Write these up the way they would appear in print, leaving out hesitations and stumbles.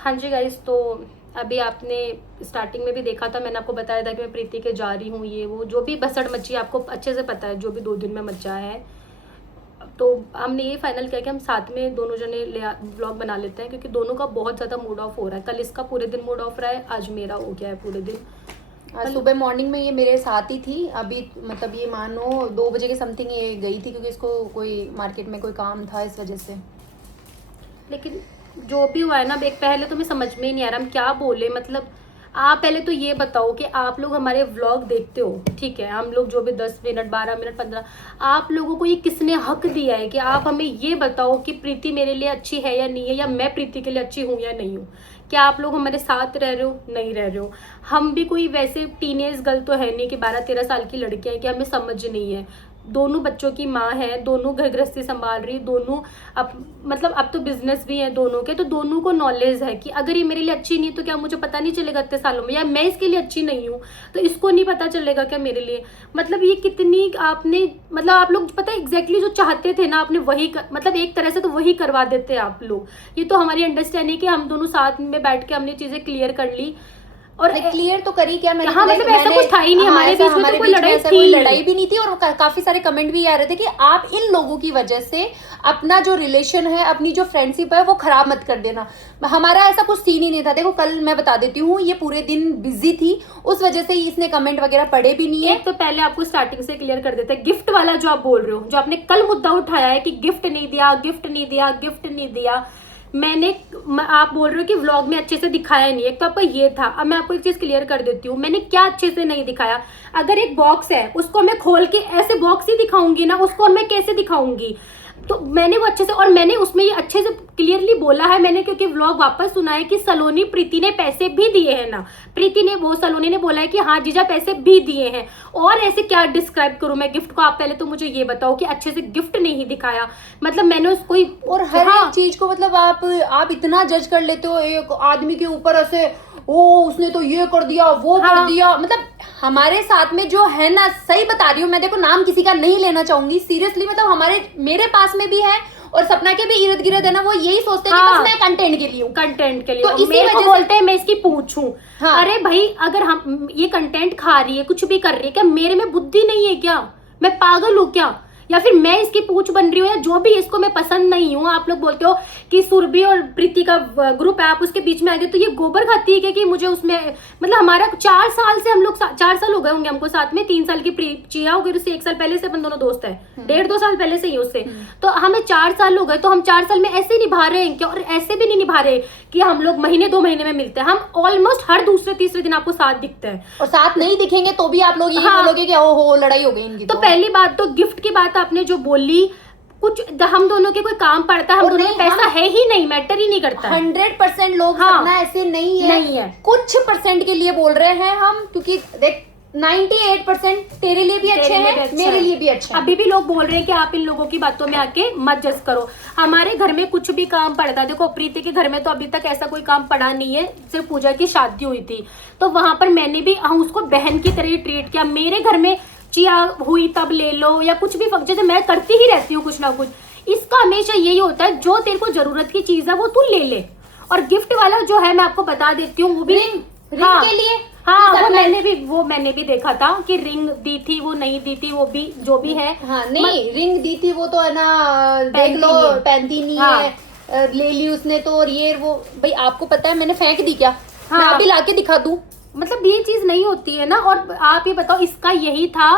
हाँ जी गाइस, तो अभी आपने स्टार्टिंग में भी देखा था, मैंने आपको बताया था कि मैं प्रीति के जा रही हूँ, ये वो जो भी भसड़ मची है आपको अच्छे से पता है, जो भी 2 दिन में मचा है। तो हमने ये फाइनल किया कि हम साथ में दोनों जने व्लॉग बना लेते हैं, क्योंकि दोनों का बहुत ज़्यादा मूड ऑफ हो रहा है। कल इसका पूरे दिन मूड ऑफ रहा है, आज मेरा हो गया है पूरे दिन। आज सुबह मॉर्निंग में ये मेरे साथ ही थी। अभी मतलब ये मानो 2 बजे के समथिंग ये गई थी, क्योंकि इसको कोई मार्केट में कोई काम था, इस वजह से। लेकिन जो भी हुआ है ना, अब एक पहले तो मैं समझ में ही नहीं आ रहा हम क्या बोले। मतलब आप पहले तो ये बताओ कि आप लोग हमारे व्लॉग देखते हो, ठीक है, हम लोग जो भी 10 मिनट 12 मिनट 15, आप लोगों को ये किसने हक दिया है कि आप हमें ये बताओ कि प्रीति मेरे लिए अच्छी है या नहीं है, या मैं प्रीति के लिए अच्छी हूँ या नहीं हूँ। क्या आप लोग हमारे साथ रह रहे हो, नहीं रह रहे हो। हम भी कोई वैसे टीनेज गर्ल तो है नहीं कि 12-13 साल की लड़कियां हैं कि हमें समझ नहीं है। दोनों बच्चों की माँ है, दोनों घर गृहस्थी संभाल रही, दोनों अब मतलब अब तो बिजनेस भी है दोनों के, तो दोनों को नॉलेज है कि अगर ये मेरे लिए अच्छी नहीं तो क्या मुझे पता नहीं चलेगा इतने सालों में, या मैं इसके लिए अच्छी नहीं हूँ तो इसको नहीं पता चलेगा क्या मेरे लिए। मतलब ये कितनी आपने, मतलब आप लोग पता है एग्जैक्टली जो चाहते थे ना आपने वही मतलब एक तरह से तो वही करवा देते आप लोग। ये तो हमारी अंडरस्टैंडिंग कि हम दोनों साथ में बैठ के हमने चीजें क्लियर कर ली, और क्लियर तो करी क्या मैंने। हाँ, मतलब ऐसा कुछ था ही नहीं हमारे बीच में, तो कोई लड़ाई थी, कोई लड़ाई भी नहीं थी। और काफी सारे कमेंट भी आ रहे थे कि आप इन लोगों की वजह से अपना जो रिलेशन है, अपनी जो फ्रेंडशिप है वो खराब मत कर देना। हमारा ऐसा कुछ सीन ही नहीं था। देखो कल मैं बता देती हूँ, ये पूरे दिन बिजी थी, उस वजह से इसने कमेंट वगैरह पढ़े भी नहीं है। तो पहले आपको स्टार्टिंग से क्लियर कर देते हैं, गिफ्ट वाला जो आप बोल रहे हो, जो आपने कल मुद्दा उठाया है कि गिफ्ट नहीं दिया, गिफ्ट नहीं दिया, गिफ्ट नहीं दिया, आप बोल रहे हो कि व्लॉग में अच्छे से दिखाया नहीं। एक तो आपका ये था। अब मैं आपको एक चीज क्लियर कर देती हूँ, मैंने क्या अच्छे से नहीं दिखाया। अगर एक बॉक्स है उसको मैं खोल के ऐसे बॉक्स ही दिखाऊंगी ना, उसको मैं कैसे दिखाऊंगी। तो मैंने वो अच्छे से, और मैंने उसमें ये अच्छे से क्लियरली बोला है मैंने, क्योंकि व्लॉग वापस सुना है कि सलोनी प्रीति ने पैसे भी दिए हैं ना, प्रीति ने, वो सलोनी ने बोला है कि हाँ जीजा पैसे भी दिए हैं। और ऐसे क्या डिस्क्राइब करूं मैं गिफ्ट को। आप पहले तो मुझे ये बताओ कि अच्छे से गिफ्ट नहीं दिखाया, मतलब मैंने उसको और हर एक चीज को मतलब आप इतना जज कर लेते हो एक आदमी के ऊपर ऐसे, ओ उसने तो ये कर दिया वो कर दिया। मतलब हमारे साथ में जो है ना, सही बता रही हूँ मैं, देखो नाम किसी का नहीं लेना चाहूंगी सीरियसली, मतलब मेरे पास में भी है और सपना के भी इर्द गिर्द है ना, वो यही सोचते हैं कि बस मैं कंटेंट के लिए हूँ, कंटेंट के लिए। तो इसी वजह से बोलते हैं मैं इसकी पूछूं। हाँ। अरे भाई, अगर हम ये कंटेंट खा रही है, कुछ भी कर रही है, क्या मेरे में बुद्धि नहीं है क्या? मैं पागल हूँ क्या? या फिर मैं इसकी पूछ बन रही हूँ, या जो भी इसको मैं पसंद नहीं हूँ। आप लोग बोलते हो कि सुरभि और प्रीति का ग्रुप है, आप उसके बीच में आ गए, तो ये गोबर खाती है कि मुझे उसमें, मतलब हमारा 4 साल से हम लोग 4 साल हो गए होंगे हमको साथ में, 3 साल की चिया हो गई, उससे 1 साल पहले से अपन दोनों दोस्त है, 1.5-2 साल पहले से ही उससे। तो हमें 4 साल हो गए, तो हम 4 साल में ऐसे निभा रहे हैं क्या? और ऐसे भी नहीं निभा रहे कि हम लोग महीने 2 महीने में मिलते हैं, हम ऑलमोस्ट हर दूसरे तीसरे दिन आपको साथ दिखते हैं, और साथ नहीं दिखेंगे तो भी आप लोग ये बोलोगे कि ओहो लड़ाई हो गई इनकी। तो पहली बात तो गिफ्ट की बात आपने जो बोली, कुछ हम दोनों के कोई काम पड़ता है, हम दोनों में पैसा है ही नहीं, मैटर ही नहीं करता। 100% लोग सपना ऐसे नहीं है, कुछ परसेंट के लिए बोल रहे हैं हम, क्योंकि देख 98% तेरे लिए भी अच्छे हैं, मेरे लिए भी अच्छे हैं। अभी भी लोग बोल रहे हैं कि आप इन लोगों की बातों में आके मत जज करो। हमारे घर में कुछ भी काम पड़ता है, देखो प्रीति के घर में तो अभी तक ऐसा कोई काम पड़ा नहीं है, सिर्फ पूजा की शादी हुई थी, तो वहां पर मैंने भी उसको बहन की तरह ट्रीट किया। मेरे घर में चिया हुई तब ले लो, या कुछ भी फंक्शन से मैं करती ही रहती हूँ कुछ ना कुछ। इसका हमेशा यही होता है, जो तेरे को जरूरत की चीज है वो तू ले ले। और गिफ्ट वाला जो है मैं आपको बता देती हूँ, वो भी रिंग के लिए, हाँ वो मैंने भी देखा था कि रिंग दी थी, वो नहीं दी थी, वो भी जो भी है। हाँ नहीं रिंग दी थी वो तो है ना, देख लो पहनती नहीं है, ले ली उसने तो। और ये वो भाई आपको पता है मैंने फेंक दी क्या? मैं अभी लाके दिखा दूं? मतलब ये चीज नहीं होती है ना। और आप ये बताओ, इसका यही था,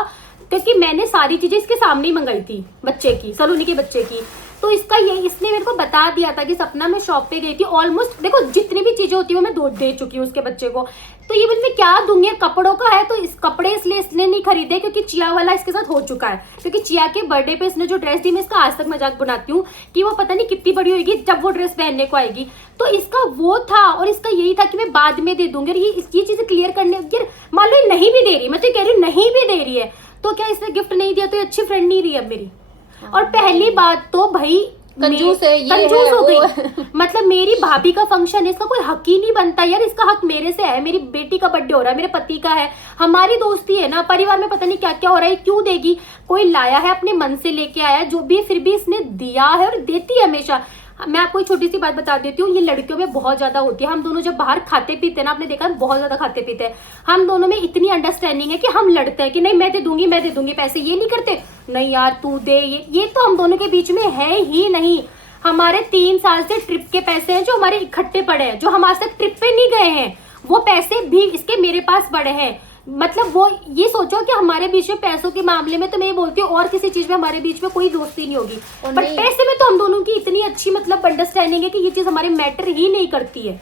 क्योंकि मैंने सारी चीजें इसके सामने ही मंगाई थी, बच्चे की, सलोनी के बच्चे की, तो इसका ये, इसने मेरे को बता दिया था कि सपना मैं शॉप पे गई थी, ऑलमोस्ट देखो जितनी भी चीजें होती है वो मैं दे चुकी हूँ उसके बच्चे को। तो ये मैं क्या दूंगी, कपड़ों का है तो इस कपड़े इसलिए इसने नहीं खरीदे क्योंकि चिया वाला इसके साथ हो चुका है। क्योंकि चिया के बर्थडे पे इसने जो ड्रेस दी, मैं इसका आज तक मजाक बनाती हूँ कि वो पता नहीं कितनी बड़ी होगी जब वो ड्रेस पहनने को आएगी। तो इसका वो था, और इसका यही था कि मैं बाद में दे दूंगी। और ये चीजें क्लियर करने, मान लो नहीं भी दे रही, मैं तो कह रही हूँ नहीं भी दे रही है, तो क्या इसने गिफ्ट नहीं दिया तो ये अच्छी फ्रेंड नहीं रही अब मेरी। और पहली बात तो भाई कंजूस है, ये कंजूस है, हो गई। मतलब मेरी भाभी का फंक्शन है, इसका कोई हक ही नहीं बनता यार। इसका हक मेरे से है, मेरी बेटी का बर्थडे हो रहा है, मेरे पति का है, हमारी दोस्ती है ना, परिवार में पता नहीं क्या क्या हो रहा है, क्यों देगी? कोई लाया है अपने मन से लेके आया जो भी, फिर भी इसने दिया है और देती है हमेशा। मैं आपको एक छोटी सी बात बता देती हूँ, ये लड़कियों में बहुत ज्यादा होती है। हम दोनों जब बाहर खाते पीते हैं ना, आपने देखा बहुत ज्यादा खाते पीते हैं, हम दोनों में इतनी अंडरस्टैंडिंग है कि हम लड़ते हैं कि नहीं मैं दे दूंगी पैसे, ये नहीं करते नहीं यार तू दे, ये तो हम दोनों के बीच में है ही नहीं। हमारे 3 साल से ट्रिप के पैसे हैं जो हमारे इकट्ठे पड़े हैं, जो हमारे साथ ट्रिप पे नहीं गए हैं, वो पैसे भी इसके मेरे पास पड़े हैं। मतलब वो ये सोचो कि हमारे बीच में पैसों के मामले में तो मैं ये बोलती हूँ और किसी चीज में हमारे बीच में कोई दोस्ती नहीं होगी, बट पैसे में तो हम दोनों की इतनी अच्छी मतलब अंडरस्टैंडिंग है कि ये चीज हमारे मैटर ही नहीं करती है।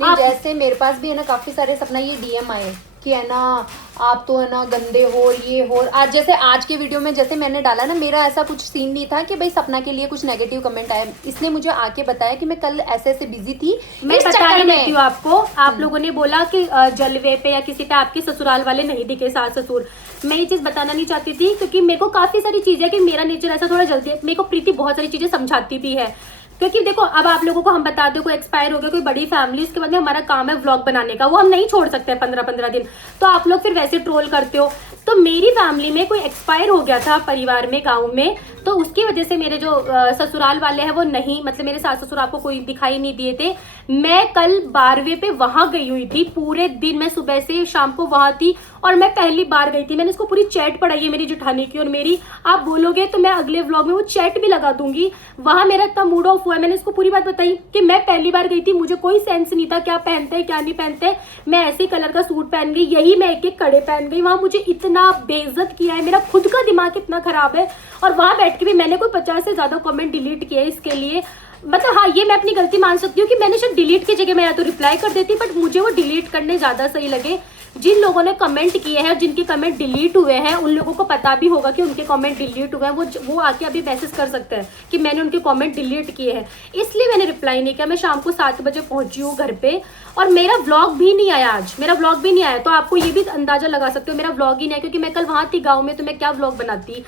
नहीं, जैसे मेरे पास भी है ना काफी सारे सपना ये डीएम आए कि है ना आप तो है ना गंदे हो, ये हो। आज जैसे आज के वीडियो में जैसे मैंने डाला ना, मेरा ऐसा कुछ सीन नहीं था कि भाई सपना के लिए कुछ नेगेटिव कमेंट आए। इसने मुझे आके बताया कि मैं कल ऐसे बिजी थी। मैं बता देती हूँ आपको, आप लोगों ने बोला कि जलवे पे या किसी पे आपके ससुराल वाले नहीं दिखे, सास ससुर। मैं ये चीज बताना नहीं चाहती थी क्योंकि मेरे को काफी सारी चीजें कि मेरा नेचर ऐसा थोड़ा जल्दी, मेरे को प्रीति बहुत सारी चीजें समझाती भी है। क्योंकि देखो अब आप लोगों को हम बता दो, कोई एक्सपायर हो गया, कोई बड़ी फैमिली, उसके बाद में हमारा काम है व्लॉग बनाने का, वो हम नहीं छोड़ सकते 15-15 दिन, तो आप लोग फिर वैसे ट्रोल करते हो। तो मेरी फैमिली में कोई एक्सपायर हो गया था परिवार में, गांव में, तो उसकी वजह से मेरे जो ससुराल वाले हैं वो नहीं, मतलब मेरे सास ससुर आपको कोई दिखाई नहीं दिए थे। मैं कल 12वें पे वहां गई हुई थी, पूरे दिन मैं सुबह से शाम को वहां थी और मैं पहली बार गई थी। मैंने इसको पूरी चैट पढ़ाई है मेरी जेठानी की और मेरी, आप बोलोगे तो मैं अगले व्लॉग में वो चैट भी लगा दूंगी। वहां मेरा इतना मूड ऑफ हुआ, मैंने इसको पूरी बात बताई कि मैं पहली बार गई थी, मुझे कोई सेंस नहीं था क्या पहनते हैं क्या नहीं पहनते, मैं ऐसे कलर का सूट पहन गई, यही मैं एक कड़े पहन गई। वहां मुझे इतना बेइज्जत किया है, मेरा खुद का दिमाग इतना खराब है, और वहां बैठ के भी मैंने कोई 50 से ज्यादा कमेंट डिलीट किए इसके लिए। मतलब हाँ, ये मैं अपनी गलती मान सकती हूँ कि मैंने शायद डिलीट की जगह मैं या तो रिप्लाई कर देती, बट मुझे वो डिलीट करने ज्यादा सही लगे। जिन लोगों ने कमेंट किए हैं, जिनके कमेंट डिलीट हुए हैं, उन लोगों को पता भी होगा कि उनके कमेंट डिलीट हुए हैं, वो आके अभी मैसेज कर सकते हैं कि मैंने उनके कमेंट डिलीट किए हैं, इसलिए मैंने रिप्लाई नहीं किया। मैं शाम को 7 बजे पहुंची हूँ घर पे और मेरा व्लॉग भी नहीं आया, आज मेरा व्लॉग भी नहीं आया, तो आपको ये भी अंदाजा लगा सकते हो मेरा व्लॉग ही नहीं आया, क्योंकि मैं कल वहां थी गाँव में, तो मैं क्या व्लॉग बनाती।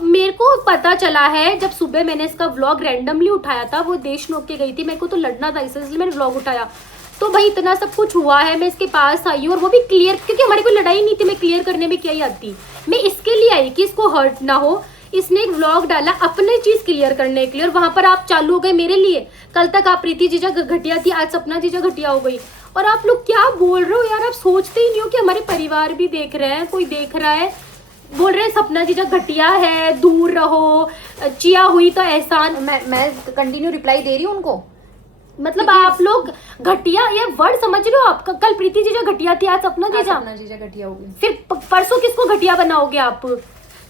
मेरे को पता चला है जब सुबह मैंने इसका व्लॉग रैंडमली उठाया था, वो देशनोक के गई थी, मेरे को तो लड़ना था इसलिए मैंने व्लॉग उठाया। तो भाई इतना सब कुछ हुआ है, मैं इसके पास आई हूँ और वो भी क्लियर, क्योंकि हमारी कोई लड़ाई नहीं थी, मैं क्लियर करने में क्या ही आती, मैं इसके लिए आई कि इसको हर्ट ना हो। इसने एक व्लॉग डाला अपने चीज क्लियर करने के लिए और वहां पर आप चालू हो गए मेरे लिए। कल तक आप प्रीति जीजा घटिया थी, आज सपना जीजा घटिया हो गई, और आप लोग क्या बोल रहे हो यार, आप सोचते ही नहीं हो कि हमारे परिवार भी देख रहे हैं, कोई देख रहा है। बोल रहे हैं सपना जीजा घटिया है, दूर रहो, चिया हुई तो एहसान। मैं कंटिन्यू रिप्लाई दे रही हूँ उनको। मतलब आप लोग घटिया ये वर्ड समझ रहे हो आप? कल प्रीति जीजा घटिया थी, आज सपना जीजा घटिया होगी, फिर परसों किसको घटिया बनाओगे आप?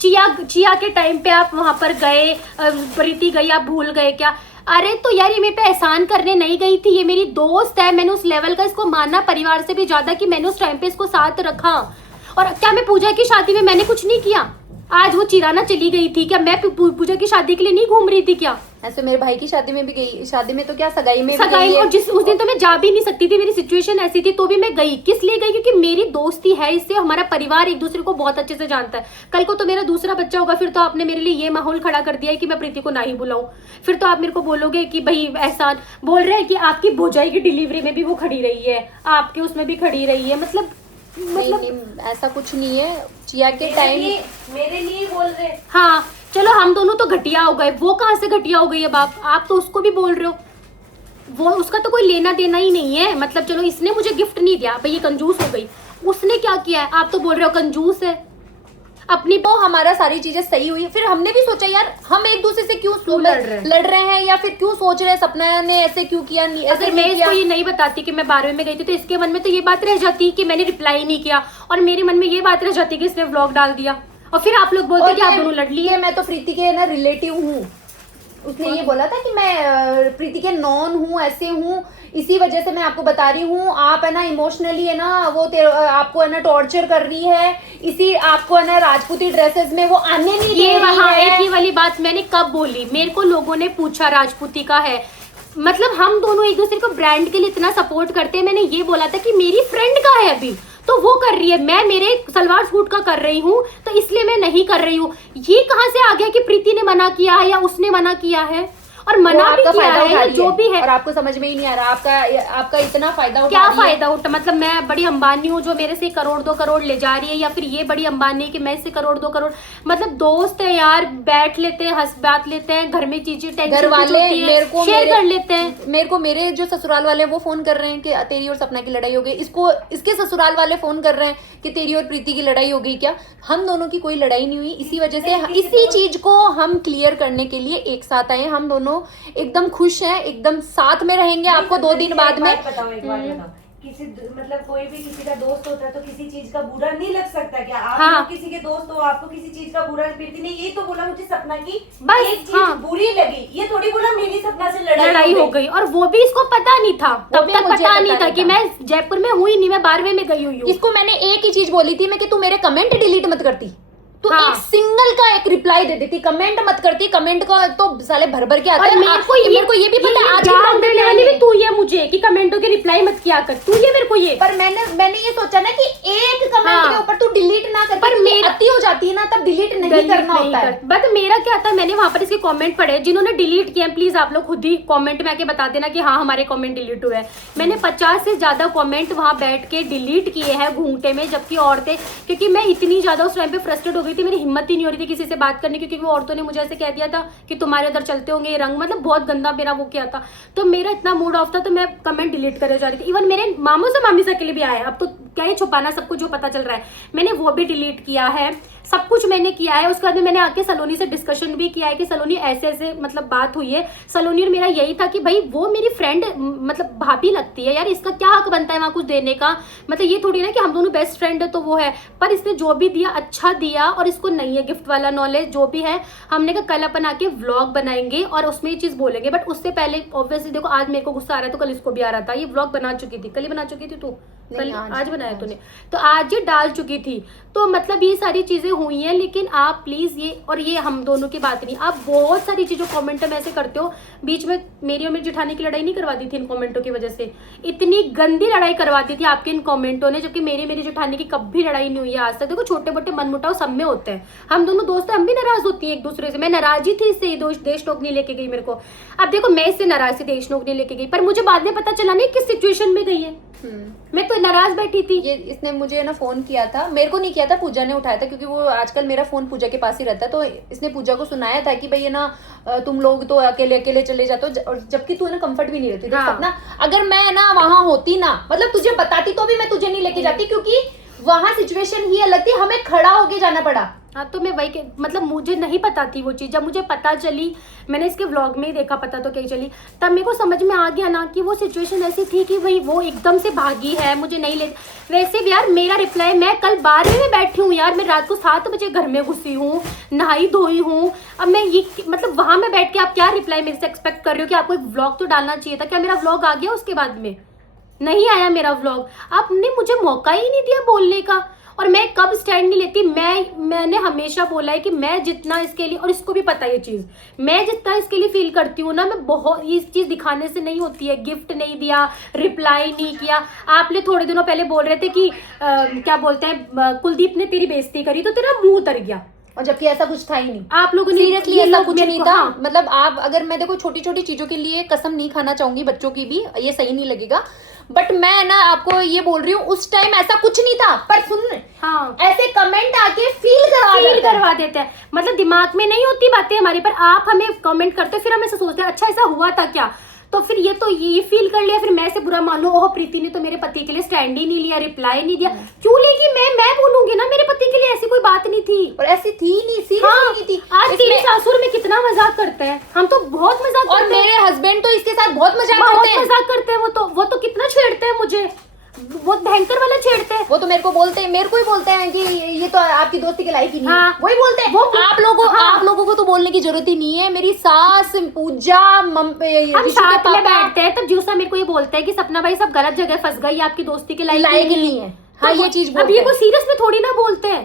चिया के टाइम पे आप वहां पर गए, प्रीति गई, आप भूल गए क्या? अरे तो यार ये मेरे पे एहसान करने नहीं गई थी, ये मेरी दोस्त है, मैंने उस लेवल का इसको माना परिवार से भी ज्यादा कि मैंने उस टाइम पे इसको साथ रखा। और क्या मैं पूजा की शादी में मैंने कुछ नहीं किया? आज वो चिराना चली गई थी, क्या मैं पूजा की शादी के लिए नहीं घूम रही थी क्या? ऐसे मेरे भाई की शादी में भी गई, शादी में तो क्या सगाई में सगाई, और उस दिन तो मैं जा भी नहीं सकती थी, मेरी सिचुएशन ऐसी थी, तो भी मैं गई। किस लिए गई? क्योंकि मेरी दोस्ती है, इससे हमारा परिवार एक दूसरे को बहुत अच्छे से जानता है। कल को तो मेरा दूसरा बच्चा होगा, फिर तो आपने मेरे लिए ये माहौल खड़ा कर दिया है कि मैं प्रीति को ना ही बुलाऊं। फिर तो आप मेरे को बोलोगे कि भाई एहसान बोल रहे हैं कि आपकी भोजाई की डिलीवरी में भी वो खड़ी रही है, आपके उसमें भी खड़ी रही है। मतलब नहीं, ऐसा कुछ नहीं है। चिया के टाइम मेरे लिए बोल रहे। हाँ चलो हम दोनों तो घटिया हो गए, वो कहाँ से घटिया हो गई अब आप तो उसको भी बोल रहे हो, वो उसका तो कोई लेना देना ही नहीं है। मतलब चलो इसने मुझे गिफ्ट नहीं दिया, भाई ये कंजूस हो गई, उसने क्या किया है? आप तो बोल रहे हो कंजूस है। अपनी तो हमारा सारी चीजें सही हुई, फिर हमने भी सोचा यार हम एक दूसरे से क्यों लड़ रहे हैं, या फिर क्यों सोच रहे हैं सपना ने ऐसे क्यों किया, अगर मैं इसको ये नहीं बताती कि मैं 12वें में गई थी, तो इसके मन में तो ये बात रह जाती कि मैंने रिप्लाई नहीं किया, और मेरे मन में ये बात रह जाती कि इसने व्लॉग डाल दिया, और फिर आप लोग बोलते कि आप दोनों लड़ लिए। मैं तो प्रीति के ना रिलेटिव हूँ, उसने ये बोला था कि मैं प्रीति के नॉन हूँ, ऐसे हूँ, इसी वजह से मैं आपको बता रही हूँ। आप है ना इमोशनली है ना वो आपको है ना टॉर्चर कर रही है, इसी आपको है ना राजपूती ड्रेसेस में वो आने नहीं दे रही है। ये वाली बात मैंने कब बोली? मेरे को लोगों ने पूछा राजपूती का है, मतलब हम दोनों एक दूसरे को ब्रांड के लिए इतना सपोर्ट करते हैं। मैंने ये बोला था कि मेरी फ्रेंड का है अभी, तो वो कर रही है, मैं मेरे सलवार सूट का कर रही हूँ, तो इसलिए मैं नहीं कर रही हूँ। ये कहाँ से आ गया कि प्रीति ने मना किया है या उसने मना किया है? और वो मना भी आपका किया फायदा है उठा या रही जो भी है। और आपको समझ में ही नहीं आ रहा, आपका इतना फायदा उठा क्या रही है। फायदा उठा, मतलब मैं बड़ी अंबानी हूँ जो मेरे से 1 करोड़ 2 करोड़ ले जा रही है, या फिर ये बड़ी अंबानी है कि मैं इससे 1 करोड़ 2 करोड़, मतलब दोस्त है यार, बैठ लेते हैं, हंस बात लेते हैं, घर में चीजें टेंशन घर वाले शेयर कर लेते हैं। मेरे को मेरे जो ससुराल वाले हैं वो फोन कर रहे हैं कि तेरी और सपना की लड़ाई हो गई, इसके ससुराल वाले फोन कर रहे हैं कि तेरी और प्रीति की लड़ाई हो गई क्या। हम दोनों की कोई लड़ाई नहीं हुई, इसी वजह से इसी चीज को हम क्लियर करने के लिए एक साथ आए। हम दोनों एकदम खुश हैं, एकदम साथ में रहेंगे। आपको 2 दिन बाद में एक बात बताओ, किसी मतलब कोई भी किसी का दोस्त होता है तो किसी चीज का बुरा नहीं लग सकता क्या? आप हाँ। लोग किसी के दोस्त हो, आपको किसी चीज का बुरा, प्रीति ने ये तो बोला मुझे सपना की बस, एक चीज हाँ। बुरी लगी, ये थोड़ी बोला मेरी सपना से लड़ाई हो गई, और वो भी इसको पता नहीं था, वो तब भी तक मुझे पता नहीं पता था नहीं कि था। मैं जयपुर में हुई नहीं, मैं 12वें में गई हुई हूँ। इसको मैंने एक ही चीज बोली थी मैं कि तू मेरे कमेंट डिलीट मत करती, तू हाँ। एक सिंगल का एक रिप्लाई दे देती, कमेंट मत करती। कमेंट का तो साले भर भर के आते और हैं। मेरे को ये भी पता है आज की जान प्रॉब्लम देने क्या वाली है। भी तू ये मुझे कि कमेंटों के रिप्लाई मत किया कर, तू ये मेरे को ये। पर मैंने ये सोचा ना कि एक कमेंट हाँ। के ऊपर तू डिलीट ना कर, पर मेरा- अति हो जाती है ना तब डिलीट नहीं delete करना नहीं होता है। कर- बट मेरा क्या था, मैंने वहां पर इसके कमेंट पढ़े जिन्होंने डिलीट किए, प्लीज आप लोग खुद ही कमेंट में आके बता देना कि हाँ हमारे कमेंट डिलीट हुए हैं। मैंने 50 से ज्यादा कमेंट वहां बैठ के डिलीट किए हैं घूंघटे में, जबकि औरतें, क्योंकि मैं इतनी ज्यादा उस टाइम पे फ्रस्ट्रेट हो गई थी, मेरी हिम्मत ही नहीं हो रही थी किसी से बात करने, क्योंकि वो औरतों ने मुझे ऐसे कह दिया था कि तुम्हारे उधर चलते होंगे ये रंग, मतलब बहुत गंदा मेरा वो किया था। तो मेरा इतना मूड ऑफ था तो मैं कमेंट डिलीट करे जा रही थी। इवन मेरे मामू से मामी से के लिए भी आया, अब तो क्या ही छुपाना, सबको जो पता चल रहा है, मैंने वो भी डिलीट किया है, सब कुछ मैंने किया है। उसके बाद में मैंने आके सलोनी से डिस्कशन भी किया है कि सलोनी ऐसे ऐसे मतलब बात हुई है। सलोनी और मेरा यही था कि भाई वो मेरी फ्रेंड मतलब भाभी लगती है यार, इसका क्या हक बनता है वहां कुछ देने का, मतलब ये थोड़ी ना कि हम दोनों बेस्ट फ्रेंड है तो वो है। पर इसने जो भी दिया अच्छा दिया, और इसको नहीं है गिफ्ट वाला नॉलेज जो भी है। हमने कहा कल अपन आके व्लॉग बनाएंगे और उसमें ये चीज बोलेंगे, बट उससे पहले ऑब्वियसली देखो आज मेरे को गुस्सा आ रहा है तो कल इसको भी आ रहा था। ये व्लॉग बना चुकी थी, कल ही बना चुकी थी तू, कल आज बनाया तूने, तो आज ये डाल चुकी थी। तो मतलब ये सारी चीजें हुई हैं, लेकिन आप प्लीज ये, और ये हम दोनों की बात नहीं, आप बहुत सारी चीजों कमेंट में ऐसे करते हो। बीच में मेरी और मेरी जेठानी की लड़ाई नहीं करवा दी थी इन कमेंटों की वजह से, इतनी गंदी लड़ाई करवा दी थी आपके इन कमेंटों ने, जबकि मेरी जेठानी की कभी लड़ाई नहीं हुई है आज तक। देखो छोटे मोटे मनमुटाव सब में होते हैं, हम दोनों दोस्त हैं, हम भी नाराज होती हैं एक दूसरे से। मैं नाराज ही थी इससे, देश नोक नहीं लेके गई मेरे को। अब देखो मैं इससे नाराज थी, देश नोक नहीं लेके गई, पर मुझे बाद में पता चला नहीं किस सिचुएशन में गई है, मैं तो नाराज बैठी थी। ये इसने मुझे ना फोन किया था, मेरे को नहीं किया था, पूजा ने उठाया था, क्योंकि वो आजकल मेरा फोन पूजा के पास ही रहता है। तो इसने पूजा को सुनाया था कि भाई ये ना तुम लोग तो अकेले अकेले चले जाते हो, और जबकि तू ना कंफर्ट भी नहीं रहती। हाँ। सपना अगर मैं ना वहां होती ना, मतलब तुझे बताती तो भी मैं तुझे नहीं लेके जाती, क्योंकि वहां सिचुएशन ही अलग थी, हमें खड़ा होके जाना पड़ा। हाँ तो मैं वही मतलब मुझे नहीं पता थी वो चीज़, जब मुझे पता चली, मैंने इसके व्लॉग में ही देखा, पता तो क्या ही चली, तब मेरे को समझ में आ गया ना कि वो सिचुएशन ऐसी थी कि भाई वो एकदम से भागी है, मुझे नहीं ले। वैसे भी यार मेरा रिप्लाई, मैं कल 12 में बैठी हूँ यार, मैं रात को 7 बजे घर में घुसी हूँ, नहाई धोई हूँ। अब मैं ये मतलब वहां में बैठ के आप क्या रिप्लाई मेरे से एक्सपेक्ट कर रहे हो कि आपको एक व्लॉग तो डालना चाहिए था। क्या मेरा व्लॉग आ गया उसके बाद में? नहीं आया मेरा व्लॉग। आपने मुझे मौका ही नहीं दिया बोलने का। और मैं कब स्टैंड नहीं लेती, मैंने हमेशा बोला है कि मैं जितना इसके लिए, और इसको भी पता है ये चीज़, मैं जितना इसके लिए फील करती हूँ ना, मैं बहुत, ये चीज़ दिखाने से नहीं होती है। गिफ्ट नहीं दिया, रिप्लाई नहीं किया। आप लोग थोड़े दिनों पहले बोल रहे थे कि क्या बोलते हैं, कुलदीप ने तेरी बेइज्जती करी तो तेरा मुंह उतर गया, और जबकि ऐसा कुछ था ही नहीं। आप लोगों ने सीरियसली ऐसा कुछ नहीं था। हाँ। मतलब आप अगर, मैं देखो छोटी छोटी चीजों के लिए कसम नहीं खाना चाहूंगी, बच्चों की भी, ये सही नहीं लगेगा, बट मैं ना आपको ये बोल रही हूँ उस टाइम ऐसा कुछ नहीं था। पर सुन, हाँ, ऐसे कमेंट आके फील करवा देते हैं, मतलब दिमाग में नहीं होती बातें हमारी, पर आप हमें कमेंट करते हो, फिर हम ऐसे सोचते हैं अच्छा ऐसा हुआ था क्या, तो फिर ये तो ये फील कर लिया, फिर मैं से बुरा मान लो, ओह प्रीति ने तो मेरे पति के लिए स्टैंड ही नहीं लिया, रिप्लाई नहीं दिया। क्यों लेगी? मैं बोलूंगी ना मेरे पति के लिए ऐसी कोई बात नहीं थी, और ऐसी थी नहीं, सीरियसली नहीं थी। आज तेरे ससुर में कितना मजाक करते हैं, हम तो बहुत मजाक और करते हैं, मेरे हस्बैंड तो इसके साथ बहुत मजाक बहुत करते हैं। मजाक करते हैं। वो तो कितना छेड़ते हैं मुझे, बहुत भयंकर वाला छेड़ते हैं। वो तो मेरे को बोलते हैं, मेरे को ही बोलते हैं कि ये तो आपकी दोस्ती के लायक ही नहीं है। हाँ। वही बोलते हैं। आप लोगों को तो बोलने की जरूरत ही नहीं है। मेरी सास, पूजा, हम साथ में बैठते हैं तब जूसा मेरे को ये बोलता है कि सपना भाई सब गलत जगह फंस गई, आपकी दोस्ती के लायक ही नहीं है। हाँ, ये चीज अब ये को सीरियस में थोड़ी ना बोलते हैं,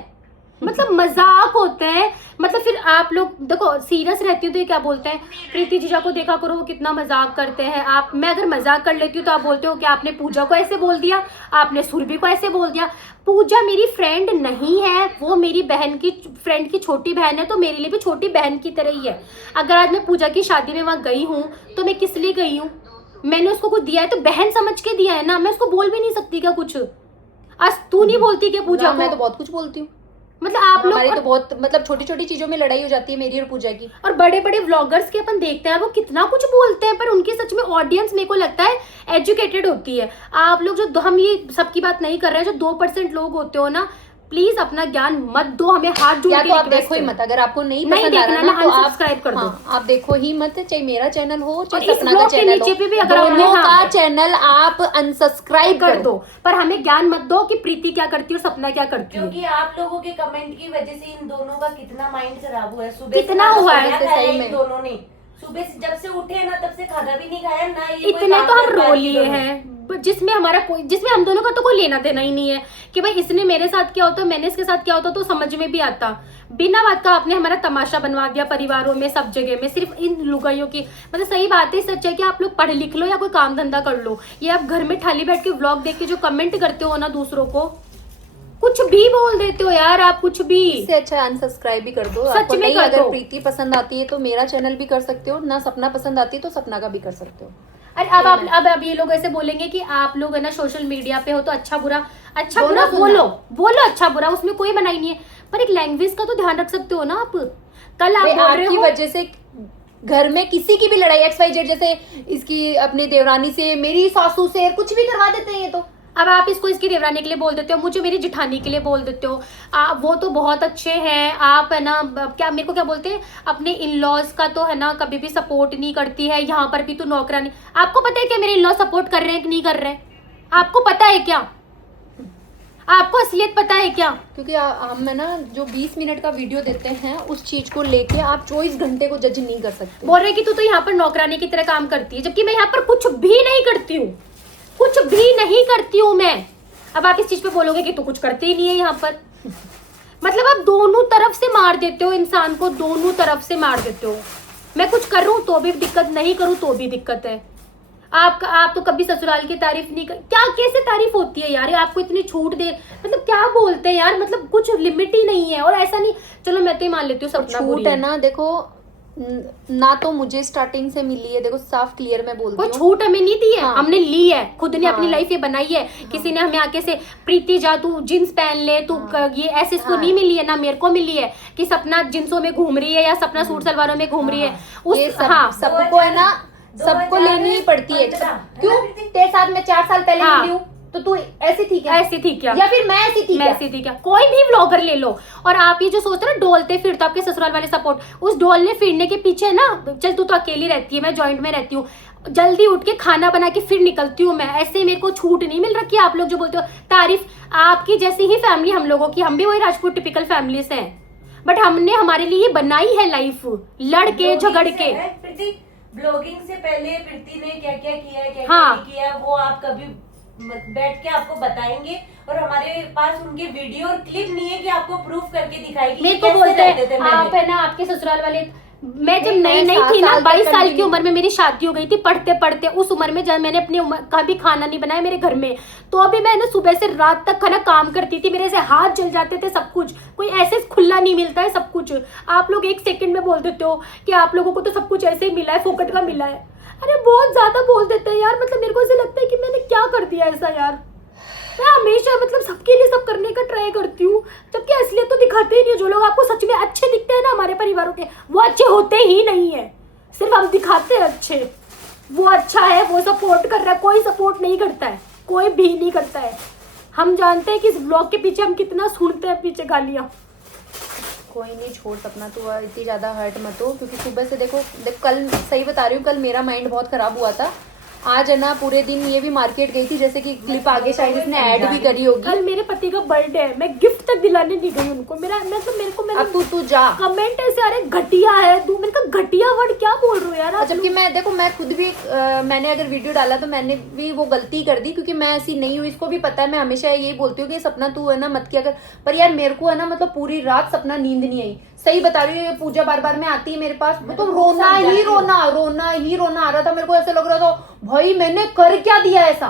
मतलब मजाक होते हैं। मतलब फिर आप लोग देखो सीरियस रहती हूँ तो ये क्या बोलते हैं, प्रीति जीजा को देखा करो वो कितना मजाक करते हैं। आप, मैं अगर मजाक कर लेती हूँ तो आप बोलते हो कि आपने पूजा को ऐसे बोल दिया, आपने सुरभि को ऐसे बोल दिया। पूजा मेरी फ्रेंड नहीं है, वो मेरी बहन की फ्रेंड की छोटी बहन है, तो मेरे लिए भी छोटी बहन की तरह ही है। अगर आज मैं पूजा की शादी में वहाँ गई हूँ तो मैं किस लिए गई हूँ? मैंने उसको कुछ दिया है तो बहन समझ के दिया है ना, मैं उसको बोल भी नहीं सकती क्या कुछ? आज तू नहीं बोलती क्या पूजा को? मैं तो बहुत कुछ बोलती हूँ। मतलब आप लोग हमारी तो बहुत मतलब छोटी छोटी चीजों में लड़ाई हो जाती है मेरी और पूजा की। और बड़े बड़े व्लॉगर्स के अपन देखते हैं वो कितना कुछ बोलते हैं, पर उनकी सच में ऑडियंस मेरे को लगता है एजुकेटेड होती है। आप लोग जो हम ये सबकी बात नहीं कर रहे हैं, जो 2% लोग होते हो ना, प्लीज अपना ज्ञान मत दो हमें, हाथ जोड़ के तो आप request देखो ही है। मत, अगर आपको नहीं नहीं पसंद आ देखना रहा ना, ना तो आप unsubscribe कर दो। हाँ, आप देखो ही मत, चाहे मेरा चैनल हो और चाहे इस सपना का ब्लॉग के चैनल नीचे पे भी हो, अगर आपने दोनों हाँ, का चैनल आप अनसब्सक्राइब कर दो, पर हमें ज्ञान मत दो कि प्रीति क्या करती है और सपना क्या करती है। क्योंकि आप लोगों के कमेंट की वजह से इन दोनों का कितना माइंड खराब हुआ है। सुबह कितना से हुआ है, खाना सही खाया में। इन दोनों ने, सुबह से जब से उठे ना तब से खाना भी नहीं खाया ना, ये कोई इतने काम तो हम कर रो पाती लिए दोनों। हैं जिसमें हमारा कोई, जिसमें हम दोनों का तो कोई लेना देना ही नहीं है कि भाई इसने मेरे साथ क्या होता, मैंने इसके साथ क्या होता, तो समझ में भी आता। बिना बात का आपने हमारा तमाशा बनवा दिया परिवारों में, सब जगह में, सिर्फ इन लुगाइयों की। मतलब सही बात है, सच है कि आप लोग पढ़ लिख लो या कोई काम धंधा कर लो, ये आप घर में थाली बैठ के व्लॉग देख के जो कमेंट करते हो ना दूसरों को, कुछ भी बोल देते हो यार आप, कुछ भी। इससे अच्छा अनसब्सक्राइब भी कर दो। सच आपको में नहीं कर अगर दो। प्रीति पसंद आती है तो मेरा चैनल भी कर सकते हो, ना सपना पसंद आती है तो सपना का भी कर सकते हो। अरे अब ये लोग ऐसे बोलेंगे कि आप लोग है ना सोशल मीडिया पे हो तो अच्छा बुरा बोलो बोलो बोलो, अच्छा बुरा उसमें कोई मनाही नहीं है, पर एक लैंग्वेज का तो ध्यान रख सकते हो ना आप। कल आप भाई, बोल रहे आपकी हो वजह से घर में किसी की भी लड़ाई XYZ, जैसे इसकी अपनी देवरानी से, मेरी सासू से, कुछ भी करवा देते हैं ये तो। अब आप इसको इसकी देवरानी के लिए बोल देते हो, मुझे मेरी जिठानी के लिए बोल देते हो। वो तो बहुत अच्छे हैं, आप है ना क्या मेरे को क्या बोलते हैं, अपने इन लॉज का तो है ना कभी भी सपोर्ट नहीं करती है, यहाँ पर भी तो नौकरानी। आपको पता है क्या मेरे इन लॉ सपोर्ट कर रहे हैं कि नहीं कर रहे हैं? आपको पता है क्या? आपको असलियत पता है क्या? क्योंकि हम है ना जो 20 मिनट का वीडियो देते हैं उस चीज को लेके आप 24 घंटे को जज नहीं कर सकते। बोल रहे कि तू तो यहाँ पर नौकरानी की तरह काम करती है, जबकि मैं यहाँ पर कुछ भी नहीं करती हूँ, कुछ भी नहीं करती हूँ मैं। अब आप इस चीज पे बोलोगे कि तू कुछ करती ही नहीं है यहाँ पर। मतलब आप दोनों तरफ से मार देते हो इंसान को, दोनों तरफ से मार देते हो। मैं कुछ कर रहा हूँ तो भी दिक्कत, नहीं करूँ तो भी दिक्कत है। आप तो कभी ससुराल की तारीफ नहीं कर, क्या कैसे तारीफ होती है यार? आपको इतनी छूट दे, मतलब क्या बोलते हैं यार, मतलब कुछ लिमिट ही नहीं है। और ऐसा नहीं, चलो मैं तो ये मान लेती हूँ सपना बुरी छूट है ना, देखो ना तो मुझे स्टार्टिंग से मिली है, देखो साफ क्लियर मैं बोलती कोई हूँ। छूट हमें नहीं दी है, हाँ। हमने ली है, खुद ने अपनी हाँ। लाइफ ये बनाई है। किसी ने हमें आके से प्रीति जा तू जींस पहन ले, तू ये ऐसे इसको नहीं मिली है ना, मेरे को मिली है कि सपना जींसों में घूम रही है या सपना सूट सलवारों में घूम रही है। ये उस सब हाँ सबको है ना, सबको लेनी ही पड़ती है। 2015 क्यों तेरे साथ मैं 4 साल पहले हाँ। मिली हूँ तो तू ऐसी थी क्या? ऐसी थी क्या? या फिर मैं ऐसी थी मैं क्या? ऐसी थी क्या? कोई भी व्लॉगर ले लो, और आप ये जो सोचते हो ना डोलते फिरते आपके ससुराल वाले सपोर्ट, उस डोलने फिरने के पीछे ना, चल तू तो अकेली रहती है, मैं जॉइंट में रहती हूँ, जल्दी उठ के खाना बना के फिर निकलती हूँ मैं। ऐसे मेरे को छूट नहीं मिल रखी है। आप लोग जो बोलते हो तारीफ, आपकी जैसी ही फैमिली हम लोगों की, हम भी वही राजपूत टिपिकल फैमिली से हैं, बट हमने हमारे लिए बनाई है लाइफ, लड़ के झगड़ के। ब्लॉगिंग से पहले प्रीति ने क्या क्या किया है, क्या हाँ। क्या नहीं किया, वो आप कभी बैठ के आपको बताएंगे, और हमारे पास उनके वीडियो और क्लिप नहीं है कि आपको प्रूफ करके दिखाएगी। मेरे को बोलते हैं आप है ना, आपके ससुराल वाले, मैं जब नई नई थी ना 22 साल की उम्र में मेरी शादी हो गई थी, पढ़ते पढ़ते उस उम्र में जब मैंने अपनी कभी खाना नहीं बनाया मेरे घर में, तो अभी मैंने सुबह से रात तक खाना काम करती थी, मेरे से हाथ जल जाते थे, सब कुछ, कोई ऐसे खुला नहीं मिलता है सब कुछ। आप लोग 1 सेकंड में बोल देते हो कि आप लोगों को तो सब कुछ ऐसे ही मिला है, फोकट का मिला है। अरे बहुत ज्यादा बोल देते हैं यार, मतलब मेरे को ऐसे लगता है कि मैंने क्या कर दिया ऐसा यार। मैं हमेशा मतलब सबके लिए सब करने का ट्राई करती हूँ, जबकि असलियत तो दिखाते ही नहीं। जो लोग आपको सच में अच्छे दिखते हैं ना हमारे परिवारों के, वो अच्छे होते ही नहीं है, सिर्फ हम दिखाते हैं अच्छे। वो अच्छा है, वो सपोर्ट कर रहा है, कोई सपोर्ट नहीं करता है, कोई भी नहीं करता है। हम जानते हैं कि इस ब्लॉग के पीछे हम कितना सुनते हैं पीछे गालियाँ। कोई नहीं, छोड़ सपना, तू इतनी ज्यादा हर्ट मत हो, क्योंकि सुबह से देखो कल सही बता रही हूँ, कल मेरा माइंड बहुत खराब हुआ था। आज है ना पूरे दिन ये भी मार्केट गई थी, जैसे कि क्लिप आगे शायद इसने ऐड भी करी होगी। कल मेरे पति का बर्थडे है, मैं गिफ्ट तक दिलाने नहीं गई उनको। मेरा मतलब मेरे को अब तू जा। कमेंट ऐसे आ रहे घटिया है तू, मैंने कहा घटिया वर्ड क्या बोल रहे हो यार आप जबकि मैं देखो मैं खुद भी मैंने अगर वीडियो डाला तो मैंने भी वो गलती कर दी, क्योंकि मैं ऐसी नहीं हूँ, इसको भी पता है। मैं हमेशा यही बोलती हूँ कि सपना तू है ना मत किया कर, पर यार मेरे को है ना मतलब पूरी रात सपना नींद नहीं आई। सही बता रही हूँ, ये पूजा बार बार में आती है मेरे पास तो रोना आ रहा था। मेरे को ऐसा लग रहा था भाई मैंने कर क्या दिया ऐसा।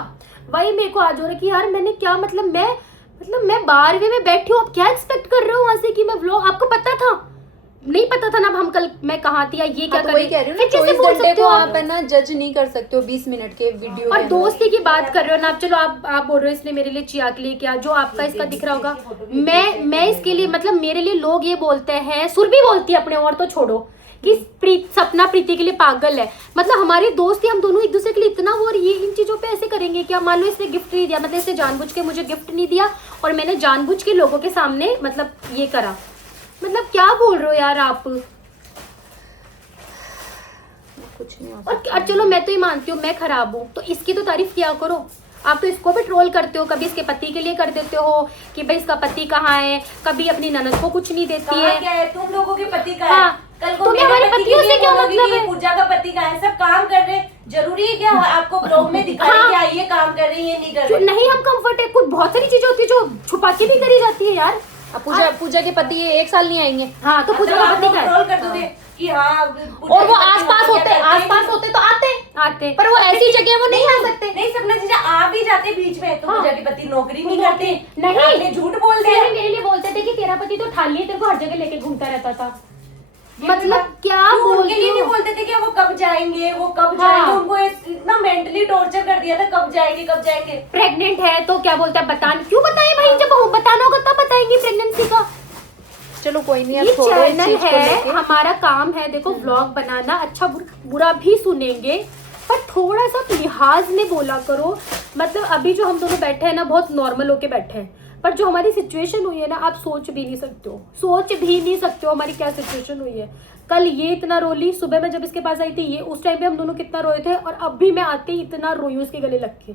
वही मेरे को आज हो रहा है कि यार मैंने क्या मतलब मैं 12वीं में बैठी हूँ, आप क्या एक्सपेक्ट कर रहे हो वहां से कि मैं व्लॉग, आपको पता था नहीं पता था ना अब हम कल मैं कहाँ थी या ये क्या तो कर वही कह रही हूँ ना, 24 घंटे को आप है ना जज नहीं कर सकते हो 20 मिनट के वीडियो। और दोस्ती की बात कर रहे हो ना आप, चलो आप बोल रहे हो इसने मेरे लिए चियाक लिए क्या, जो आपका इसका दिख रहा होगा, मैं इसके लिए मतलब मेरे लिए लोग ये बोलते हैं, सुरभि बोलती है अपने और तो छोड़ो कि सपना प्रीति के लिए पागल है। मतलब हमारी दोस्ती, हम दोनों एक दूसरे के लिए इतना वो, और ये इन चीजों पे ऐसे करेंगे क्या। मान लो इसने गिफ्ट नहीं दिया, मतलब इसने जानबूझ के मुझे गिफ्ट नहीं दिया और मैंने जानबूझ के लोगों के सामने मतलब ये करा, मतलब क्या बोल रहे हो यार आप। कुछ नहीं और चलो मैं तो ये मानती हूँ मैं खराब हूँ, तो इसकी तो तारीफ किया करो। आप तो इसको भी ट्रोल करते हो, कभी इसके पति के लिए कर देते हो कि भाई इसका पति कहाँ है, कभी अपनी ननद को कुछ नहीं देती है। क्या है तुम लोगों के पति का हाँ, है, कल को तुम्हें मेरे हमारे पति पतियों के से लिए क्या बोलोगी मतलब कि है? पूजा का पति का है, सब काम कर रहे, जरूरी है क्या आपको ब्लॉग में दिखाएं हाँ। कि आइए काम कर रहे हैं, ये नहीं कर जो रहे। नहीं हम कंफर्ट है, कुछ बहुत सारी चीजें होती है जो छुपा के भी करी जाती है यार। अब पूजा के पति ये 1 साल नहीं आएंगे। हाँ तो पूजा का आप पति लोग का है। ट्रोल कर दोगे कि हाँ पूजा और वो के पति आसपास क्या होते करते हैं। तो आते, आते पर वो ऐसी जगह वो नहीं आ सकते। नहीं सपना जीजा आप भी जाते बीच में, तो हाँ। पूजा के पति नौकरी नहीं करते, नहीं। आपने झूठ बोल दिया। पहले मेरे लिए बोलते थे कि तेरा पति तो ठाली है, तेरे को हर जगह लेके घूमता रहता था। ये मतलब क्या क्यों उनके बोलते लिए नहीं हो? बोलते थे कि वो कब जाएंगे, वो कब हाँ। जाएंगे, उनको इतना मेंटली टॉर्चर कर दिया था, कब जाएंगे। प्रेग्नेंट है तो क्या बोलता है बताने, क्यों बताए भाई, जब बताना होगा तब बताएंगे प्रेगनेंसी का। चलो कोई नहीं, ये अब छोड़ो इस चैनल चीज को है, लेके। हमारा काम है देखो व्लॉग बनाना, अच्छा बुरा भी सुनेंगे पर थोड़ा सा लिहाज में बोला करो। मतलब अभी जो हम दोनों बैठे हैं ना बहुत नॉर्मल होके बैठे हैं, पर जो हमारी सिचुएशन हुई है ना आप सोच भी नहीं सकते हो हमारी क्या सिचुएशन हुई है। कल ये इतना रोली, सुबह में जब इसके पास आई थी ये, उस टाइम पे हम दोनों कितना रोए थे, और अभी मैं आते ही इतना रोई हूँ उसके गले लग के।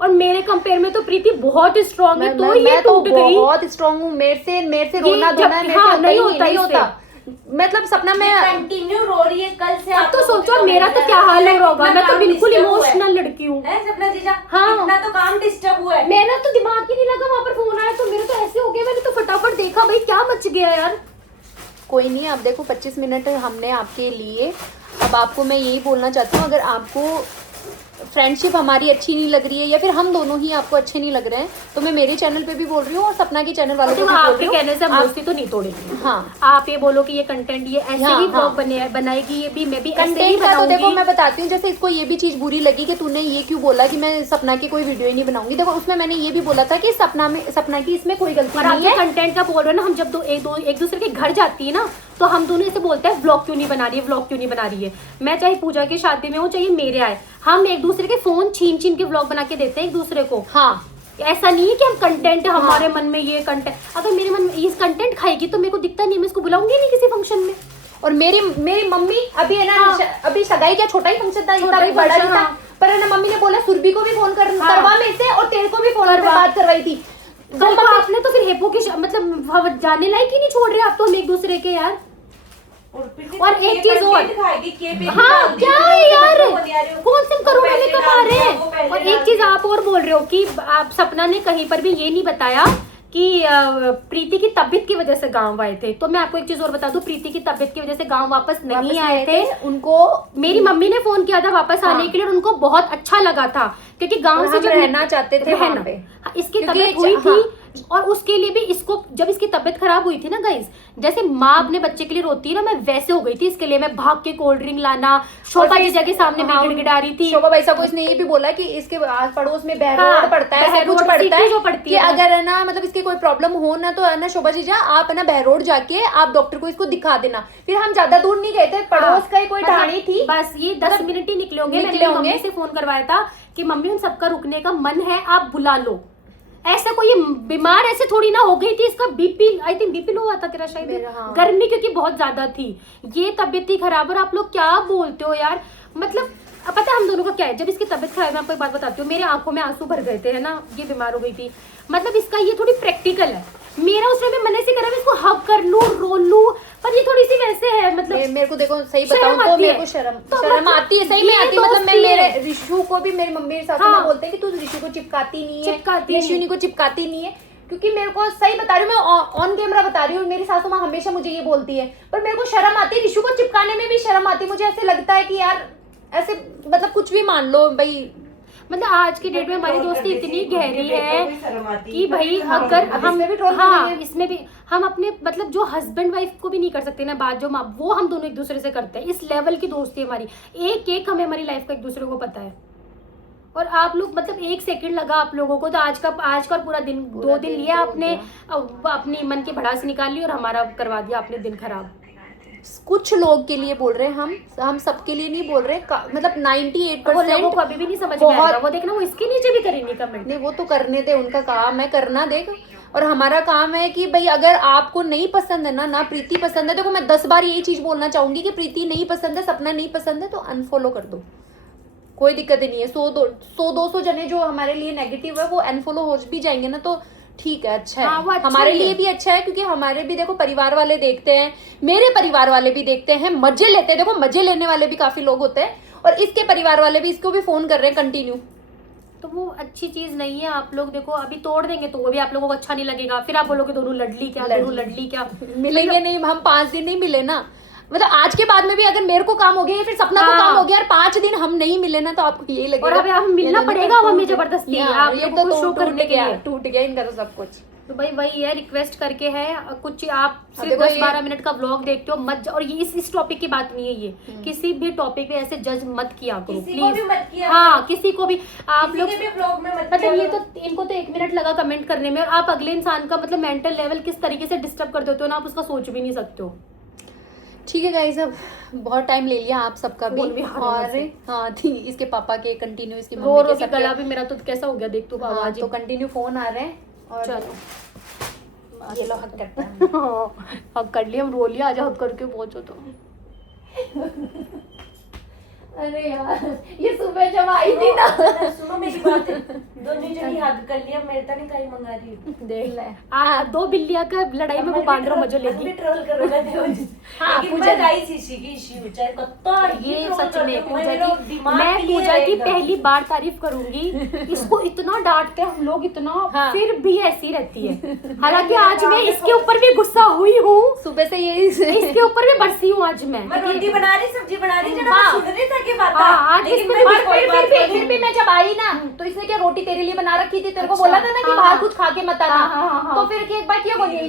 और मेरे कंपेयर में तो प्रीति बहुत स्ट्रांग है, तो ये तो टूट गई। बहुत स्ट्रांग हूँ, मेरे से रोना जब- धोना है, मेरे हाँ, से नहीं नहीं होता होता। मतलब सपना में कंटिन्यू रो रही है कल से। अब आप तो लोगों सोचो को मेरा तो मिल क्या रहा है, हाल हो रहा होगा, इतना मैं तो काम बिल्कुल disturb हुआ है। इमोशनल लड़की हूँ। है सपना जीजा, हाँ। इतना तो काम डिस्टर्ब हुआ है। मेरा तो दिमाग ही नहीं लगा, वहां पर फोन आया तो मेरे तो ऐसे हो गया, मैंने तो फटाफट देखा भाई क्या मच गया यार। कोई नहीं, अब देखो 25 मिनट हमने आपके लिए। अब आपको मैं यही बोलना चाहती हूँ, अगर आपको फ्रेंडशिप हमारी अच्छी नहीं लग रही है या फिर हम दोनों ही आपको अच्छे नहीं लग रहे हैं, तो मैं मेरे चैनल पे भी बोल रही हूँ और सपना के चैनल वालों को भी बोल आपके रही हूँ। कहने से हम आप- दोस्ती तो नहीं तोड़ेंगे। हाँ, आप ये बोलो कि ये कंटेंट ये ऐसे हाँ, ही हाँ। ब्लॉग बनाएगी, ये भी मैं भी ऐसे ही कंटेंट का तो देखो बनाऊंगी। मैं बताती हूँ, जैसे इसको ये भी चीज बुरी लगी कि तूने ये क्यों बोला कि मैं सपना की कोई वीडियो ही नहीं बनाऊंगी। देखो उसमें मैंने ये भी बोला था कि सपना की इसमें कोई गलती और आप नहीं जो है। कंटेंट का बोल रहे हो ना, हम जब एक दूसरे के घर जाती है ना, तो हम दोनों ऐसे बोलते हैं व्लॉग क्यों नहीं बना रही है। मैं चाहे पूजा की शादी में हूँ चाहे मेरे आए, हम एक दूसरे के फोन छीन के व्लॉग बना के देते हैं एक दूसरे को। हाँ, ऐसा नहीं है कि हम कंटेंट हमारे मन में ये कंटेंट, अगर मेरे मन में ये कंटेंट खाएगी तो मेरे को दिखता नहीं, मैं इसको बुलाऊंगी नहीं किसी फंक्शन में। और मेरी मम्मी अभी है ना, हाँ। अभी सगाई क्या छोटा ही फंक्शन था, छोटा इतना ही बड़ा function, नहीं था, हाँ। पर है ना मम्मी ने बोला सुरभि को भी फोन हाँ। करवा मेरे से और तेरे को भी फोन पे करवा। बात करवाई थी। कल तो आपने तो फिर हेपो की मतलब जाने लायक ही नहीं छोड़ रहे आप तो हम एक दूसरे के यार। और एक चीज और, हाँ क्या है यार, कौन से करोड़ों में कमा रहे हैं। और एक चीज आप और बोल रहे हो कि आप सपना ने कहीं पर भी ये नहीं बताया कि प्रीति की तबीयत की वजह से गांव आए थे। तो मैं आपको एक चीज और बता दूं, प्रीति की तबीयत की वजह से गांव वापस नहीं आए थे। उनको मेरी मम्मी ने फोन किया था वापस आने के लिए और उनको बहुत अच्छा लगा था, क्योंकि गांव से जब रहना चाहते थे वहां पे। हाँ, इसकी क्योंकि तबीयत हुई थी हाँ। और उसके लिए भी इसको, जब इसकी तबीयत खराब हुई थी ना गाइस, जैसे माँ अपने बच्चे के लिए रोती है ना, मैं वैसे हो गई थी इसके लिए। मैं भाग के कोल्ड ड्रिंक लाना, शोभा जीजा के सामने मैं गिड़गिड़ा रही थी। शोभा भाई साहब को इसने ये भी बोला कि इसके आस पड़ोस में बहरोड हाँ, पड़ता है, सब बहरोड कुछ पड़ता सिटी है, जो पड़ती कि है। अगर है ना मतलब इसकी कोई प्रॉब्लम हो ना, तो है ना शोभा जीजा आप है ना बहरोड जाके आप डॉक्टर को इसको दिखा देना। फिर हम ज्यादा दूर नहीं गए थे, पड़ोस का ही कोई ठाणी थी, बस ये 10 मिनट ही निकले होंगे। मैंने मम्मी से फोन करवाया था कि मम्मी उन सबका रुकने का मन है, आप बुला लो। ऐसा कोई बीमार ऐसे थोड़ी ना हो गई थी, इसका BP, I think BP low हुआ था तेरा शायद, हाँ। गर्मी क्योंकि बहुत ज्यादा थी, ये तबीयत ही खराब। और आप लोग क्या बोलते हो यार, मतलब अब पता है हम दोनों का क्या है, जब इसकी तबीयत खराब, मैं आपको एक बात बताती हूँ, मेरे आंखों में आंसू भर गए थे, है ना, ये बीमार हो गई थी, मतलब इसका ये थोड़ी प्रैक्टिकल है, मेरा उसमें भी मन ऐसे करा मैं इसको हग कर लूं, रो लूं, पर ये थोड़ी सी वैसे है, मतलब मेरे को देखो सही शर्म बताऊं तो आती मेरे है। को शर्म तो शर्म मतलब आती है, सही में ये आती है, मतलब मैं दोस्ती मेरे है। रिशु को भी मेरी मम्मी सासू हाँ। माँ बोलते हैं कि तू रिशु को चिपकाती नहीं है, चिपकाती नहीं। यशविनी को चिपकाती नहीं है, क्योंकि मेरे को सही बता रही हूँ, मैं ऑन कैमरा बता रही हूँ, मेरी सासू माँ हमेशा मुझे ये बोलती है, पर मेरे को शर्म आती है, रिशु को चिपकाने में भी शर्म आती है, मुझे ऐसे लगता है कि यार ऐसे मतलब कुछ भी मान लो भाई, मतलब आज की डेट में हमारी दोस्ती इतनी गहरी है कि भाई हाँ, अगर हम इसमें भी troll हाँ करेंगे। इसमें भी हम अपने मतलब जो हस्बैंड वाइफ को भी नहीं कर सकते ना बात, जो वो हम दोनों एक दूसरे से करते हैं, इस लेवल की दोस्ती है हमारी, एक एक हमें हमारी लाइफ का एक दूसरे को पता है। और आप लोग मतलब 1 सेकंड लगा आप लोगों को, तो आज का और पूरा दिन, 2 दिन लिया आपने, अपनी मन की भड़ास निकाल ली और हमारा करवा दिया आपने दिन खराब। कुछ लोग के लिए बोल रहे हैं, हम सबके लिए नहीं बोल रहे, मतलब 98% वो लोगों को अभी भी नहीं समझ में आ बहुत- रहा, वो देखना वो इसके नीचे भी करेंगे कमेंट। नहीं वो तो करने दे, उनका काम है करना, देख, और हमारा काम है कि भाई अगर आपको नहीं पसंद है ना प्रीति पसंद है, देखो मैं 10 बार यही चीज बोलना चाहूंगी कि प्रीति नहीं पसंद है, सपना नहीं पसंद है, तो अनफॉलो कर दो, कोई दिक्कत ही नहीं है। 100-200 जने जो हमारे लिए नेगेटिव है वो अनफॉलो हो भी जाएंगे ना, तो ठीक है, अच्छा है, हाँ, वो अच्छा हमारे ही है। लिए भी अच्छा है, क्योंकि हमारे भी देखो परिवार वाले देखते हैं, मेरे परिवार वाले भी देखते हैं, मजे लेते हैं, देखो मजे लेने वाले भी काफी लोग होते हैं, और इसके परिवार वाले भी इसको भी फोन कर रहे हैं कंटिन्यू। तो वो अच्छी चीज नहीं है। आप लोग देखो अभी तोड़ देंगे तो वो भी आप लोगों को अच्छा नहीं लगेगा, फिर आप बोलोगे दोनों लड़ली क्या, दोनों लड़ली क्या। मिलेंगे नहीं, हम 5 दिन नहीं मिले ना, मतलब आज के बाद में भी अगर मेरे को काम हो गया या फिर सपना को हाँ। काम हो गया और 5 दिन हम नहीं मिले ना, तो आपको यही लगेगा और अभी हम मिलना पड़ेगा हमें जबरदस्ती, आप ये लोगों तो को शो करने के लिए। टूट गया इनका तो सब कुछ। तो भाई वही है, रिक्वेस्ट करके है, कुछ आप सिर्फ देखो 10-12 मिनट का व्लॉग देखते हो मत, और ये इस टॉपिक की बात नहीं है, ये किसी भी टॉपिक पे ऐसे जज मत किया करो किसी को भी प्लीज। मत किया हाँ किसी को भी आप किसी लोग के भी ब्लॉग में मत मतलब किया ये तो इनको तो 1 मिनट लगा कमेंट करने में, और आप अगले इंसान का मतलब मेंटल लेवल किस तरीके से डिस्टर्ब कर देते हो ना, आप उसका सोच भी नहीं सकते हो। ठीक है गाइस, अब बहुत टाइम ले लिया आप सबका भी, फोन भी आ रहा है और वैसे। हाँ थी इसके पापा के कंटिन्यू, इसकी रो मम्मी रो के के सबके, गला भी मेरा तो कैसा हो गया, देख तू हाँ, आवाज तो कंटिन्यू फोन आ रहे हैं, और चलो ये लो हक करता है। हक कर लिया, हम रो लिया, आज हक करके पहुंचो तो। अरे यार ये सुबह जब आई थी ना, सुनो मेरी बात, दोनों जनी हग कर लिया, मेरे तो नहीं कहीं मंगा रही हूँ। देख ले 2 बिल्लियां का लड़ाई में वो बांध रहा मजा लेगी। ट्रोल करो ना हाँ, लेकिन पूजा मैं गाइस इसी की इश्यू चाहे कत्ता ये सच में मैं पूजा की पहली बार तारीफ करूंगी, इसको इतना डांटते हैं हम लोग इतना, हाँ। फिर भी ऐसी रहती है। हालांकि आज मैं इसके ऊपर भी गुस्सा हुई हूँ, सुबह से ये इसके ऊपर भी बरसी हूँ आज मैं। मैं रोटी बना रही, सब्जी बना रही, जना हाँ। सुन रही था कि बात हाँ, आज लेकिन इसमें मैं भी भी कोई बात फिर नहीं- भी मैं जब आई ना, तो इसने क्या रोटी तेरे लिए बना रखी थी, तेरे को अच्छा, बोला था ना कि हाँ, बाहर हाँ। कुछ खा के मत आना, हाँ। तो फिर एक बार क्या बोली,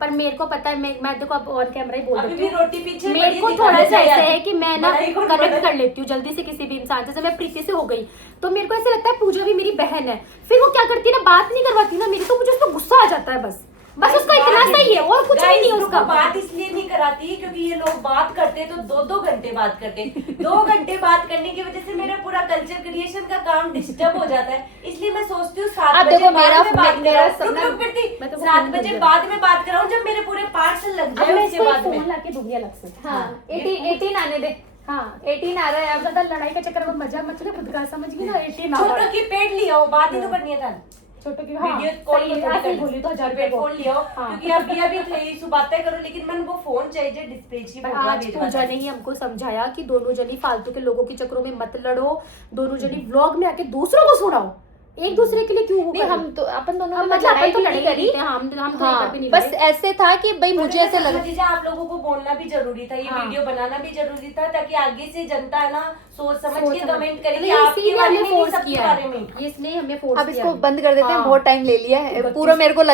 पर मेरे को पता है, मैं देखो अब ऑन कैमरा ही बोल अभी देती भी हूँ, रोटी पीछे मेरे पड़ी को है, थोड़ा सा दिखाना ऐसा चाहिए। है कि मैं ना बड़ाई कौन कनेक्ट बड़ा? कर लेती हूँ जल्दी से किसी भी इंसान से। जैसे मैं प्रीति से हो गई तो मेरे को ऐसे लगता है पूजा भी मेरी बहन है, फिर वो क्या करती है ना, बात नहीं करवाती ना मेरी, तो मुझे उसको गुस्सा आ जाता है, बस उसका इतना सही है और कुछ भी नहीं है उसका। बात इसलिए नहीं कराती क्योंकि ये लोग बात करते तो 2-2 घंटे बात करते, 2 घंटे बात करने की वजह से मेरा पूरा कल्चर क्रिएशन का काम डिस्टर्ब हो जाता है, इसलिए मैं सोचती हूँ 7 अब बजे देखो, बाद में बात मेरा कराऊं। सपना- रुक प्रीति, मैं तो 7 फोन बजे दूंगी। बाद में बात कराऊं जब मेरे पूरे पार्सल लग अब जाए मैं उसके इसको बाद फोन में। लाके दूंगी अलग से। हाँ 18 आने दे, हाँ 18 आ रहा है अब अब। ज्यादा लड़ाई के चक्कर में मजा मच रहा, खुद का समझ गई ना 18 छोटो की पेट लिया हो, बात ही तो करनी है था। छोटो की वीडियो कॉल सही है, ऐसे ही बोली तो 1000 रुपए को। फोन लिया हो, हाँ। क्योंकि अभी थे सु बातें करो, लेकिन मैंने वो फोन चाहिए डिस्प्ले की पर फोटो आज भेजवा पूजा था। ने ही हमको समझाया कि दोनों जनी फालतू के लोगों के चक्करों में मत लड़ो, दोनों जनी व्लॉग में आके दूसरों को सुनाओ, एक दूसरे के लिए क्यों वो नहीं, करें? हम तो अपन दोनों अब ने मतलब अपन लड़ाई तो भी लड़ाई नहीं नहीं करी, करते, हम तो एक बार भी नहीं बस लड़े। ऐसे था कि भाई मुझे ऐसे लगा, जीजा आप लोगों को बोलना भी जरूरी था, ये हाँ। वीडियो बनाना भी जरूरी था, ताकि आगे से जनता है ना सोच समझ के कमेंट करे कि नहीं, आपके इसीलिए बारे हमें में नहीं, फोर्स सबके किया बारे है, में। ये इसने हमें फोर्स अब किया इसको है। बंद कर देते हैं, हाँ। बहुत टाइम ले लिया है पूरा, मेरे को